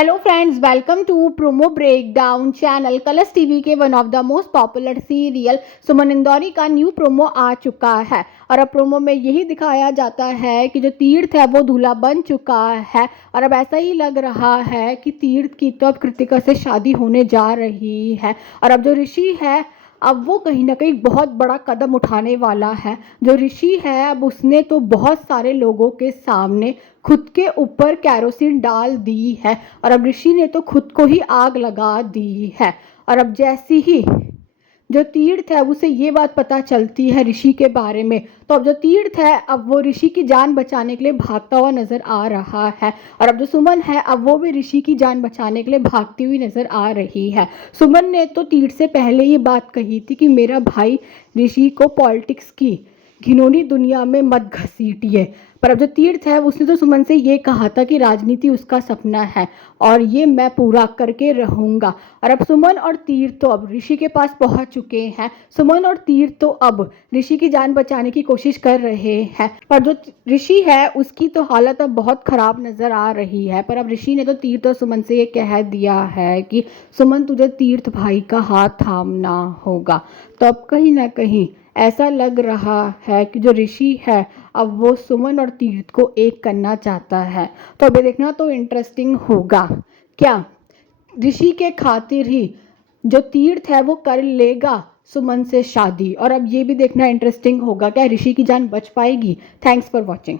Hello friends, welcome to promo breakdown channel. Colors TV के one of the most popular serial Suman Indori का new promo आ चुका है और अब प्रोमो में यही दिखाया जाता है कि जो तीर्थ है वो दूल्हा बन चुका है और अब ऐसा ही लग रहा है कि तीर्थ की तो अब कृतिका से शादी होने जा रही है और अब जो ऋषि है अब वो कहीं ना कहीं बहुत बड़ा कदम उठाने वाला है। जो ऋषि है अब उसने तो बहुत सारे लोगों के सामने खुद के ऊपर कैरोसिन डाल दी है और अब ऋषि ने तो खुद को ही आग लगा दी है। और अब जैसी ही जो तीर्थ है उसे ये बात पता चलती है ऋषि के बारे में, तो अब जो तीर्थ है अब वो ऋषि की जान बचाने के लिए भागता हुआ नजर आ रहा है और अब जो सुमन है अब वो भी ऋषि की जान बचाने के लिए भागती हुई नजर आ रही है। सुमन ने तो तीर्थ से पहले ये बात कही थी कि मेरा भाई ऋषि को पॉलिटिक्स की घिनौनी दुनिया में मत घसीटिए, पर अब जो तीर्थ है उसने तो सुमन से ये कहा था कि राजनीति उसका सपना है और ये मैं पूरा करके रहूंगा। और अब सुमन और तीर्थ तो अब ऋषि के पास पहुंच चुके हैं। सुमन और तीर्थ तो अब ऋषि की जान बचाने की कोशिश कर रहे हैं, पर जो ऋषि है उसकी तो हालत अब बहुत खराब नजर आ रही है। पर अब ऋषि ने तो तीर्थ और सुमन से ये कह दिया है कि सुमन तुझे तीर्थ भाई का हाथ थामना होगा। तो अब कहीं ना कहीं ऐसा लग रहा है कि जो ऋषि है अब वो सुमन और तीर्थ को एक करना चाहता है। तो अभी देखना तो इंटरेस्टिंग होगा, क्या ऋषि के खातिर ही जो तीर्थ है वो कर लेगा सुमन से शादी। और अब ये भी देखना इंटरेस्टिंग होगा क्या ऋषि की जान बच पाएगी। Thanks for watching.